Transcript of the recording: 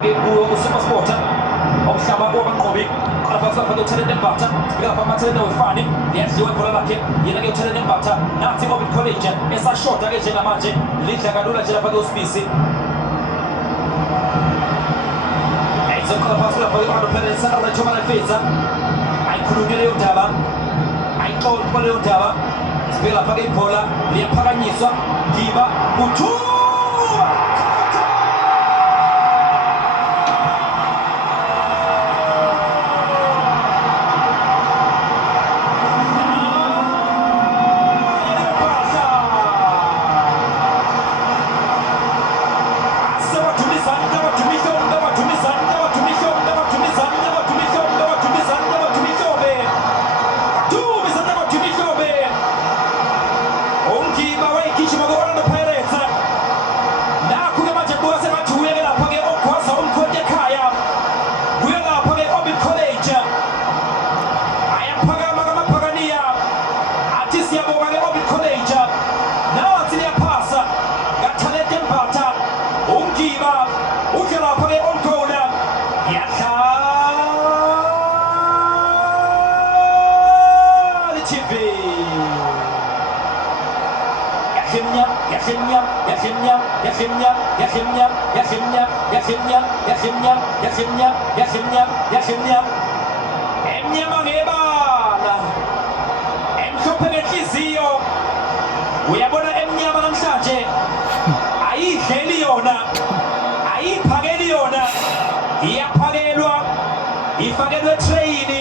Guru Supersport Omshaba Obankobi Alpha Fado Telenem Bata Gapa Mateno Fani Yes you want Polaki Yelagio Telenem Bata Nati Obi College Esa short against the Maji Lita Gadula Jelapado species It's a Kalapasula for your parents and the Chomana Feza I couldn't get you Dava I told Polio Dava Spilla Pagi Pola Lia Paganisa Giba Mutu Uyabona emnyama namhlanje ayidleliyona ayiphakeliyona iyaphakelwa ifakelwe train